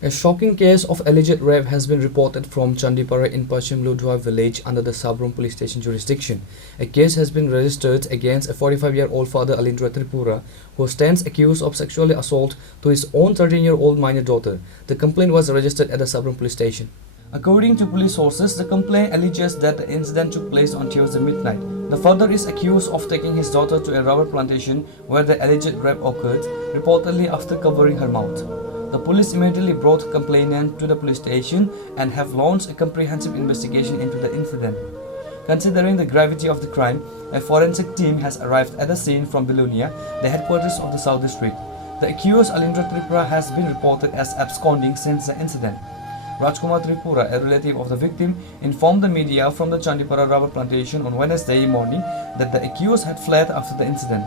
A shocking case of alleged rape has been reported from Chandipara in Paschim Ludhua village under the Sabroom Police Station jurisdiction. A case has been registered against a 45-year-old father Alindra Tripura, who stands accused of sexual assault to his own 13-year-old minor daughter. The complaint was registered at the Sabroom Police Station. According to police sources, the complaint alleges that the incident took place on Tuesday midnight. The father is accused of taking his daughter to a rubber plantation where the alleged rape occurred, reportedly after covering her mouth. The police immediately brought the complainant to the police station and have launched a comprehensive investigation into the incident. Considering the gravity of the crime, a forensic team has arrived at the scene from Belonia, the headquarters of the South District. The accused Alindra Tripura has been reported as absconding since the incident. Rajkumar Tripura, a relative of the victim, informed the media from the Chandipara rubber plantation on Wednesday morning that the accused had fled after the incident.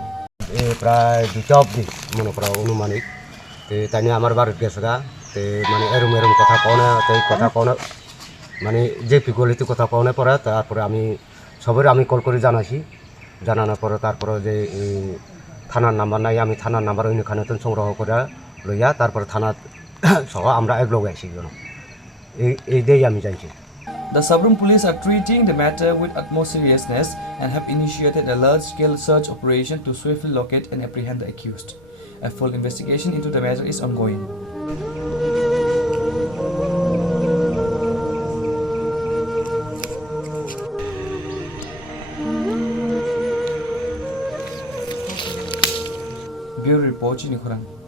তাই আমার বাড়িতে গেছে গা মানে এরম এরম কথা কওনে কথা কওনে মানে যে পিগলিতে কথা কওনে পরে তারপরে আমি সবার আমি কল করে জানাইছি জানানোর পরে তারপরে যে থানার নাম্বার নাই আমি থানার নাম্বার ওইখানে তো সংগ্রহ করে লইয়া তারপরে থানা সহ আমরা এক লোক আইছি এই দেই আমি যাইছি The Sabroom police are treating the matter with utmost seriousness and have initiated a large-scale search operation to swiftly locate and apprehend the accused. A full investigation into the matter is ongoing. Bureau report, Chini, Khorang.